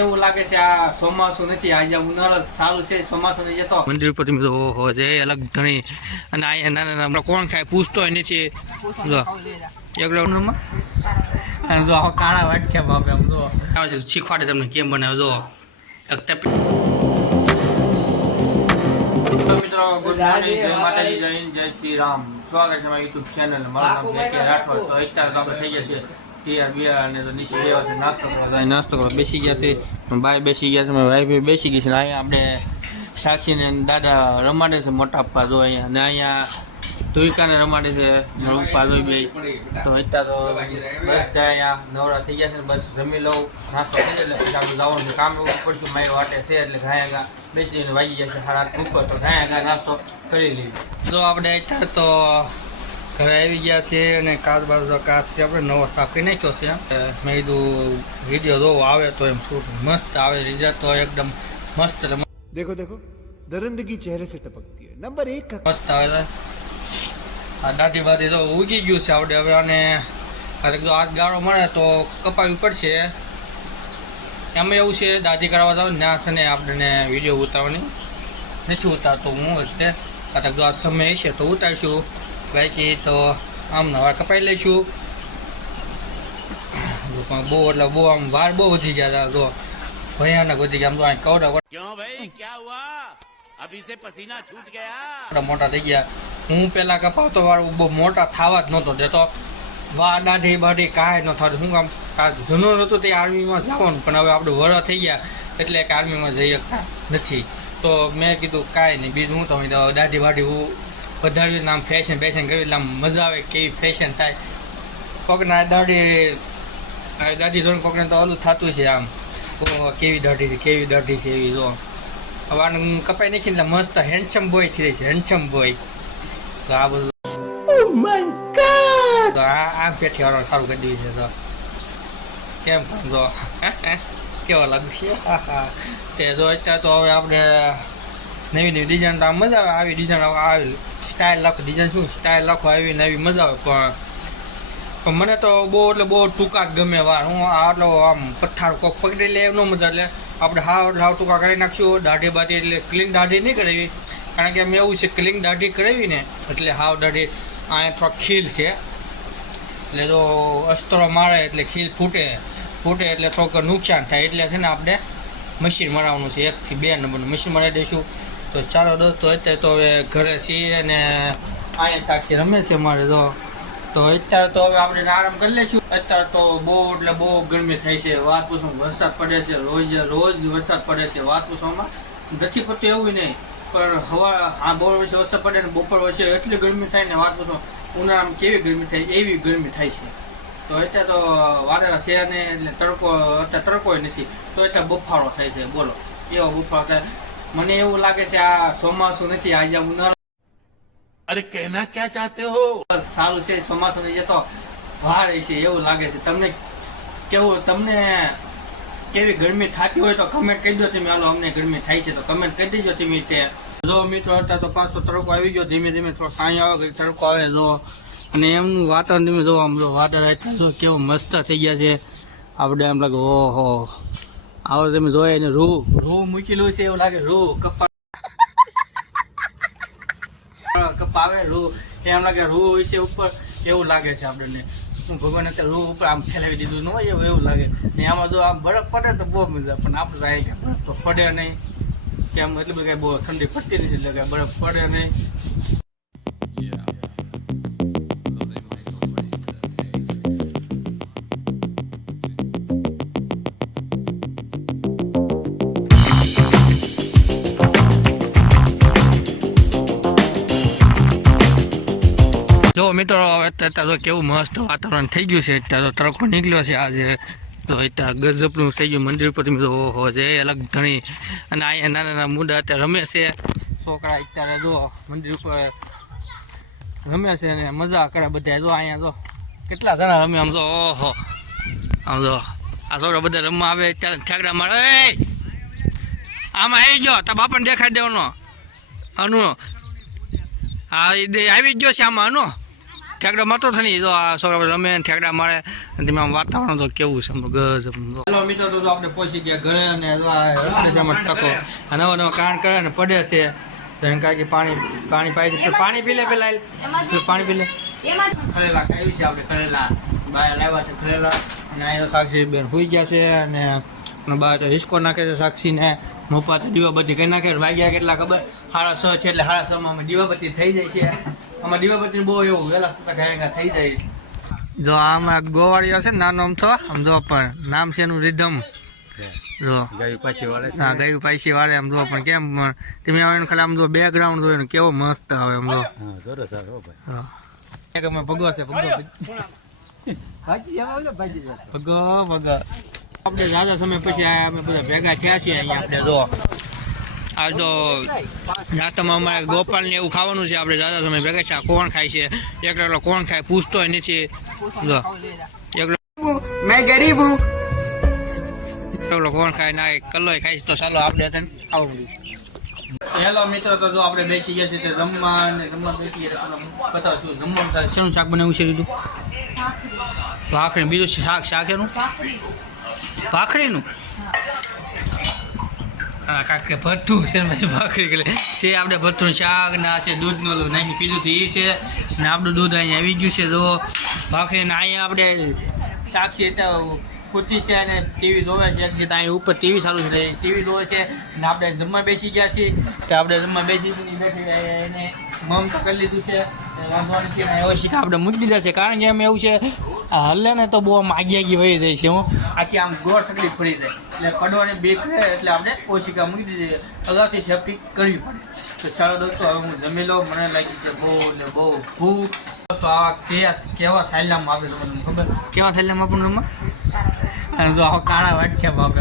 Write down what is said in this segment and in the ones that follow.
એવું લાગે છે આ ચોમાસું નથી આજે ઉનાળો સારું છે ચોમાસું નહીં જતો મંદિર પર તમે ઓહો છે અલગ ઘણી અને અહીંયા નાના નાના કોણ ખાય પૂછતો નથી જો. એકલો જો આવા કાળા વાટક્યા બાપે આમ જો. શીખવાડે તમને કેમ બનાવે જો. મિત્રો ગુડ મોર્નિંગ જય માતાજી જય જય શ્રી રામ. સ્વાગત છે મારા યુટ્યુબ ચેનલ મારું નામ કે રાઠોડ. તો અત્યારે તો આપણે થઈ ગયા છે નીચે નાસ્તો નાસ્તો કરવા બેસી ગયા છે. બાય બેસી ગયા છે. વાઈફ બેસી ગઈ છે. અહીંયા આપણે સાક્ષીને દાદા રમાડે છે મોટા પપ્પા જો અહીંયા. અને અહીંયા ધુઈકાને રમાડે છે. પપ્પા જોઈ બે. તો અત્યારે તો બધા અહીંયા નવરા થઈ ગયા છે. બસ જમી લઉં. નાસ્તો કરી એટલે પછી જવાનું કામ એવું પડશું. મારી વાટે છે. એટલે ઘાયા ગા બેસીને વાગી જાય છે. સાડા ઉપર તો ઘાયા ગા નાસ્તો કરી લઈએ. જો આપણે અત્યારે તો ઘરે આવી ગયા છે અને કાચ બાજુ કાચ છે. આપણે નવો સાંકળી નાખ્યો છે. મેં કીધું વીડિયો જોવો આવે તો એમ શૂટ મસ્ત આવે રિઝલ્ટ તો એકદમ મસ્ત દેખો દેખો. દરંદગી ચહેરે સે ટપકતી નંબર એક. મસ્ત આવે આ દાઢી બાધી તો ઉગી ગયું છે આપણે હવે અને કારણ જો આજ ગાળો મળે તો કપાવી પડશે. એમાં એવું છે દાઢી કરવા તો ના ને આપણને વીડિયો ઉતારવાની નથી ઉતારતો હું એટલે કારણ જો આ સમય છે તો ઉતારશું. બાકી તો આમ નવા કપાઈ લઈશું. પણ બહુ એટલે બહુ આમ વાર બહુ વધી ગયા હતા. તો ભયાનક વધી ગયા. આમ તો અહીં કવડા ક્યો ભાઈ? ક્યા હુઆ? અભી સે પસીના છૂટ ગયા. મોટા થઈ ગયા. હું પેલા કપાવતો વાળું બહુ મોટા થવા જ નહોતો દેતો. વા દાઢી બાઢી કાંઈ ન થતું. હું કામ જૂનું નહોતું તે આર્મીમાં જવાનું પણ હવે આપણે વડા થઈ ગયા. એટલે કે આર્મીમાં જઈ શકતા નથી. તો મેં કીધું કાંઈ નહીં. બીજું હું તમે દાઢી બાઢી હું વધારવી આમ ફેશન ફેશન કરવી એટલે આમ મજા આવે કેવી ફેશન થાય. કોકના દાઢી આ દાઢી જોઈને કોકને તો ઓલું થતું છે આમ. ઓહો કેવી દાઢી છે કેવી દાઢી છે એવી જો. હવે કપાઈ નાખી એટલે મસ્ત હેન્ડસમ બોય થઈ જાય છે હેન્ડસમ બોય તો આ બધું તો આ આ પેઠી વાળો સારું કરી દીધું છે તો. કેમ પણ જો. કેવો લાગ્યું છે? તે જો અત્યારે તો હવે આપણે નવી નવી ડિઝાઇન તો આમ મજા આવે, આવી ડિઝાઇન આવી સ્ટાઇલ લખો. ડિઝાઇન શું? સ્ટાઇલ લખો, આવી નવી મજા આવે. પણ મને તો બહુ એટલે બહુ ટૂંકા જ ગમે વાર. હું આટલો આમ પથ્થાર કોક પકડી લે એમ મજા એટલે આપણે હાવ હાવ ટૂંકા કરી નાખ્યું દાઢી બાઢી એટલે ક્લીન દાઢી નહીં કરાવી. કારણ કે મેં એવું છે ક્લીન દાઢી કરાવી ને એટલે હાવ દાઢી અહીંયા થોડા ખીલ છે. એટલે જો અસ્ત્રો મારે એટલે ખીલ ફૂટે. ફૂટે એટલે થોડુંક નુકસાન થાય. એટલે છે ને આપણે મશીન મરાવવાનું છે. એકથી બે નંબરનું. મશીન મરાવી દઈશું. તો ચાલો દોસ્તો, અત્યારે તો હવે ઘરે છીએ અને અહીંયા સાક્ષી રમે છે મારે તો. તો અત્યારે તો હવે આપણે આરામ કરી લઈશું. અત્યારે તો બહુ, એટલે બહુ ગરમી થાય છે. વાત પૂછું, વરસાદ પડે છે, રોજ રોજ વરસાદ પડે છે. વાત પૂછવામાં નથી પડતું એવું નહીં. પણ હવા, આ બપોર વર્ષે વરસાદ પડે ને બપોર વર્ષે એટલી ગરમી થાય ને વાત પૂછો, ઉનાળામાં કેવી ગરમી થાય, એવી ગરમી થાય છે. તો અત્યારે તો વાદળા છે ને એટલે તડકો, અત્યારે તડકો નથી. તો અત્યારે બફારો થાય છે, બોલો. એવો બફારો થાય. મને એવું લાગે છે આ ચોમાસું નથી આજે ઉનાળો અરે કહેના ક્યાં ચાહતે હો? સારું છે ચોમાસું નહીં જતો વાર છે એવું લાગે છે. તમને કેવું તમને કેવી ગરમી થતી હોય તો કમેન્ટ કહી દો તમે. હાલો અમને ગરમી થાય છે તો કમેન્ટ કહી દેજો તમે તે. જો મિત્રો હતા તો પાછો તડકો આવી ગયો ધીમે ધીમે થોડો સાંઈ આવે તડકો આવે જો. અને એમનું વાતાવરણ તમે જો આમ જો આવ્યા જો કેવું મસ્ત થઈ ગયા છે. આપણે એમ લાગે ઓહો. આવો તમે જોયે એને રૂ રૂ મૂકેલું છે એવું લાગે, રૂ કપા કપાવે, રૂ. એમ લાગે રૂ હોય છે ઉપર, એવું લાગે છે આપણને. હું ભગવાન અત્યારે રૂ ઉપર આમ ફેલાવી દીધું ન હોય એવું લાગે. ને આમાં જો આમ બરફ પડે તો બહુ મજા પણ આપણે તો અહીં બરફ તો પડે નહીં. કે આમ એટલી બધી કાંઈ બહુ ઠંડી પડતી નથી એટલે બરફ પડે નહીં. જો મિત્રો અત્યારે તો કેવું મસ્ત વાતાવરણ થઈ ગયું છે. અત્યારે તો તડકો નીકળ્યો છે આજે. તો અત્યારે ગજબનું થઈ ગયું મંદિર પર મિત્રો. ઓહો, જે અલગ ઘણી અને અહીંયા નાના નાના મુંડા અત્યારે રમે છે. છોકરા અત્યારે જો મંદિર ઉપર રમે છે અને મજા કરે બધા જો અહીંયા જો કેટલા જણા રમે આમ જો. ઓહો. આમ જો. આ છોકરા બધા રમવા આવે અત્યારે ઠેકડા મારે. આમાં આવી ગયો. તો બાપાને દેખાડી દેવાનો. અનુ. હા, એ આવી ગયો છે આમાં અનુ. ઠેકડા તો થઈ જો આ છોકરા રમે ઠેકડા મારે. તમે આમ વાતાવરણ તો કેવું છે? ગજબ હેલો મિત્રો, તો આપણે પહોંચી ગયા ઘરે અને આમાં ટકો. નવા નવા કાન કરે ને પડે છે. કાંઈ કે પાણી પાણી પાઈ છે. પાણી પી લે પેલા પાણી પી લે. ખરેલા ખાવી છે આપણે ખરેલા. બહાર લાવ્યા છે ખરેલા. અને અહીંયા સાક્ષી બેન હોઈ ગયા છે અને બહાર તો હિસકો નાખે છે સાક્ષીને. મોપા તો દીવાબત્તી કરી નાખે વાગ્યા કેટલા ખબર? સાડા છ છે એટલે સાડા છ માં અમે દીવાબત્તી થઈ જાય છે. આમાં દીવાબત્તી બહુ એવું વહેલા થતા ગાયગા થઈ જાય જો આમાં ગોવાળીઓ છે નાનો આમ તો આમ જો પણ નામ છે એનું રિધમ. જો. ગાયું પાછી વાળે હા ગાયું પાછી વાળે આમ જો પણ કેમ પણ તમે આવે ખાલી આમ જો બેકગ્રાઉન્ડ જોયું ને કેવો મસ્ત આવે આમ જો. સરસ આવે હા એક અમે ભગવા છે ભગવા ભગો ભગો આપણે દાદા સમય પછી અમે બધા ભેગા થયા છીએ અહીંયા આપણે જો. આ તો નાસ્તામાં અમારે ગોપાલને એવું ખાવાનું છે આપણે દાદા સમય ભેગા છે કોણ ખાય છે? એકલો એકલો કોણ ખાય પૂછતો નથી. જો. એકલો મેં ગરીબ હું. એકલો કોણ ખાય ના કલોય ખાય તો ચાલો આપણે તને ખાવું હેલો મિત્રો તો જો આપણે બેસી ગયા છીએ રમવા અને રમવા બેસી ગયા તમને બતાવશું રમવા શેનું શાક બનાવ્યું છે દીધું ભાખરી બીજું શાક શાક એનું ભાખરીનું? હા કાંક ભઠ્ઠું છે પછી ભાખરી એટલે છે આપણે ભઠ્ઠું શાક ના છે દૂધનું નાખી પીધું હતું એ છે. ને આપણું દૂધ અહીંયા આવી ગયું છે જો ભાખરી ને અહીંયા આપણે શાક છે, તો પૂછી છે અને ટીવી જોવે છે. એક ત્યાં ઉપર ટીવી ચાલુ છે. ટીવી જોવે છે અને આપણે જમવા બેસી ગયા છીએ. તો આપણે જમવા બેસી બેઠી એને મમ તો કરી લીધું છે. ને એવો શીખા આપણે મૂકી દીધા છે. કારણ કે એમ એવું છે હલે ને તો બહુ આમ આગી આગી વહી જાય છે, હું. આખી આમ ગોળ સકડી ફરી જાય. એટલે પડવાની બીક રહે એટલે આપણે ઓશિકા મૂકી દીધી અગાઉથી સેફટી કરવી પડે. તો ચાલો દોસ્તો, હવે હું જમી લઉં. મને લાગી છે બહુ એટલે બહુ ભૂખ. તો આ કેવા કેવા સાયલામાં આપણે તમને ખબર? કેવા સાયલામાં આપણને રમવા જો કાળા વાટક્યા બાપે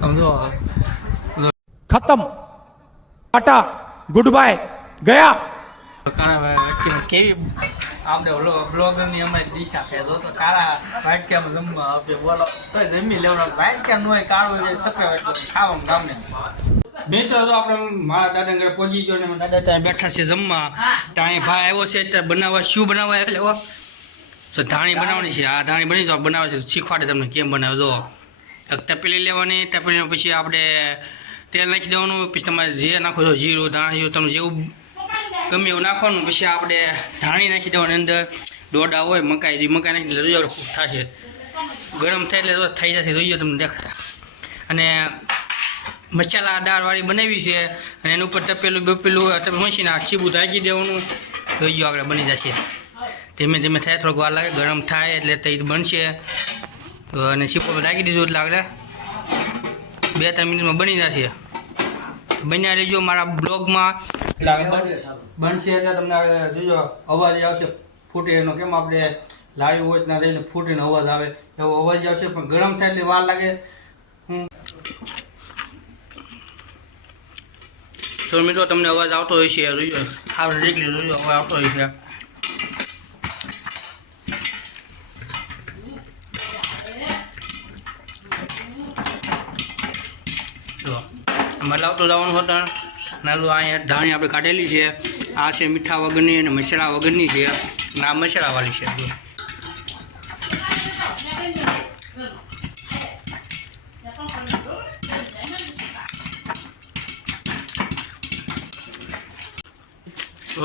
સમજો ખતમ. ટાટા ગુડ બાય ગયા. કાળા વાટક્યા કેવી આપણે ઓલો બ્લોગરની અમારી દિશા છે. તો કાળા વાટક્યામાં જમવા આપે બોલો. તો જમી લેવડાવ વાટક્યા ન હોય કાળું સફેદ એટલો ખાવામાં મિત્રો તો આપણે મારા દાદા ઘરે પહોંચી ગયો ને દાદા ત્યાં બેઠા છે જમવા. ત્યાં ભાઈ આવ્યો છે બનાવવા શું બનાવવા લેવા તો ધાણી બનાવવાની છે. આ ધાણી બની તો બનાવે છે. શીખવાડે તમને કેમ બનાવે. જો એક તપેલી લેવાની તપેલી પછી આપણે તેલ નાખી દેવાનું પછી તમારે જે નાખો છો જીરું ધાણા જીરું તમને જેવું ગમે એવું નાખવાનું. પછી આપણે ધાણી નાખી દેવાની અંદર. ડોડા હોય મકાઈ મકાઈ નાખી દે જોઈએ થશે. ગરમ થાય એટલે જો થઈ જશે. જોઈએ તમને દેખાય અને મસાલા દાળવાળી બનાવી છે. અને એની ઉપર તપેલું બપેલું તમે મશીન આ છીબું ધાગી દેવાનું. જોઈએ આગળ બની જશે. ધીમે ધીમે થાય થોડોક વાર લાગે ગરમ થાય એટલે તે બનશે. અને સીપો રાખી દીધું એટલે આગળ બે ત્રણ મિનિટમાં બની જશે. બન્યા રહેજો મારા બ્લોગમાં. બનશે એટલે તમને જોજો અવાજ આવશે ફૂટે એનો કેમ આપણે લાડી હોય ના થઈને ફૂટીને અવાજ આવે. એવો અવાજ આવશે પણ ગરમ થાય એટલે વાર લાગે. તો મિત્રો તમને અવાજ આવતો હોય છે જોજો. આ નીકળી જોજો અવાજ આવતો હોય છે આમાં લાવતો જવાનું હોતા નાલું અહીંયા ધાણી આપણે કાઢેલી છે. આ છે મીઠા વગરની અને મસાલા વગરની છે. અને આ મચરાવાળી છે.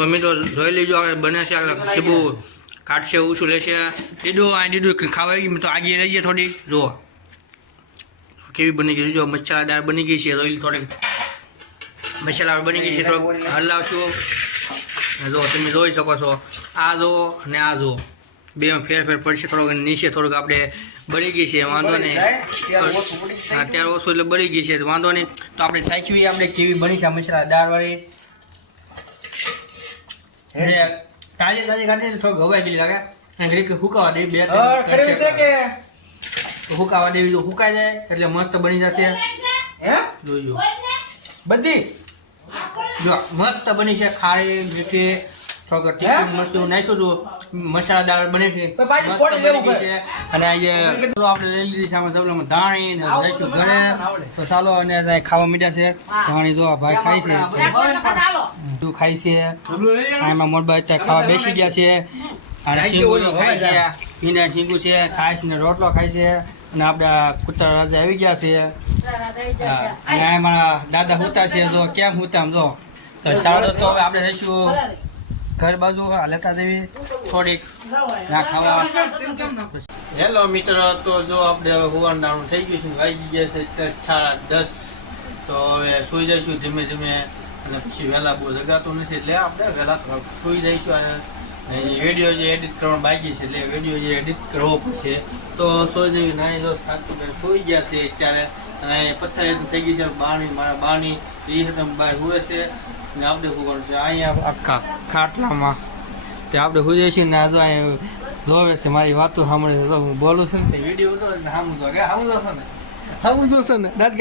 અમે તો જોઈ લેજો આગળ બને છે આગળ સીબું કાઢશે, ઓછું લેશે. દીધું, આ દીધું ખાવા ગયું તો આગળ રહી જાય થોડી. જુઓ. કેવી બની ગઈ જો મસાલાદાર બની ગઈ છે રોયલ થોડીક મસાલા બની ગઈ છે થોડોક હલાવશો જો તમે જોઈ શકો છો આ જો અને આ જો. બેમાં ફેર ફેર પડશે થોડોક નીચે થોડુંક આપણે બળી ગઈ છે વાંધો નહીં. અત્યારે ઓછું એટલે બળી ગઈ છે વાંધો નહીં. તો આપણે સાચવી આપણે કેવી બની છે મસાલા દાળવાળી તાજે તાજે કાઢીને થોડુંક હવાઈ ગયેલી લાગે. ઘડીક હુકાવા દે બે ત્રણ કરવી છે કે તો હુકાવા દેવી તો હુકાઈ જાય એટલે મસ્ત બની જશે. હે? જોજો. બધી? જો મસ્ત બની છે ખારી મીઠી. થોડુંક તીખું મરચું નાખ્યું હતું મસાલા દાળ બની છે. અને આ આપણે લઈ લીધી છે આમાં ધાણી ને જઈશું ઘરે. તો ચાલો અને ખાવા મીઠા છે. ધાણી જો આ ભાઈ ખાય છે. બધું ખાય છે. એમાં મોટભાઈ અત્યારે ખાવા બેસી ગયા છે. અને શીંગું ખાય છે. ભવાઈ શીંગું છે ખાય છે ને રોટલો ખાય છે. અને આપણા કુતરા રાજા આવી ગયા છે. અને આ મારા દાદા હુતા છે જો, કેમ હુતા જો? તો સારો તો હવે આપણે રહીશું ઘર બાજુ લેતા દેવી, થોડીક ના ખાવા હેલો મિત્ર, તો જો આપણે હવે હુવાનું થઈ ગયું છે વાગી ગયા છે સાડા દસ. તો હવે સુઈ જઈશું ધીમે ધીમે, અને પછી વહેલા બહુ જગાતું નથી, એટલે આપણે વહેલા થોડાક સુઈ જઈશું વીડિયો જે એડિટ કરવાનો બાકી છે એટલે વીડિયો જે એડિટ કરવો પડશે. તો સો જેવી નાઈ જો સાચું સુઈ ગયા છે અત્યારે. અને પથ્થર એટલું થઈ ગઈ છે, બાણી, મારા બાણી એ તમે બહાર હુએ છે. ને આપણે શું છે? અહીંયા આખા ખાટલામાં. તે આપણે હુઈએ છીએ ને આ જો અહીંયા જોવે છે, મારી વાતો સાંભળે છે. તો હું બોલું છું ને તે વીડિયો ઉતરો ને સામું જો કે સામું જોશો ને? સામું જોશો ને? દાંત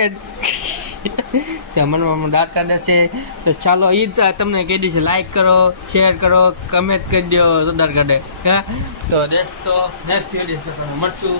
કાઢ જમણમાં દાંત કાઢે છે. તો ચાલો એ તમને કહી દઈશ લાઈક કરો શેર કરો કમેન્ટ કરી દો તો દાંત કાઢે હા તો દેશ તો નેક્સ્ટ વીડિયો મળશું.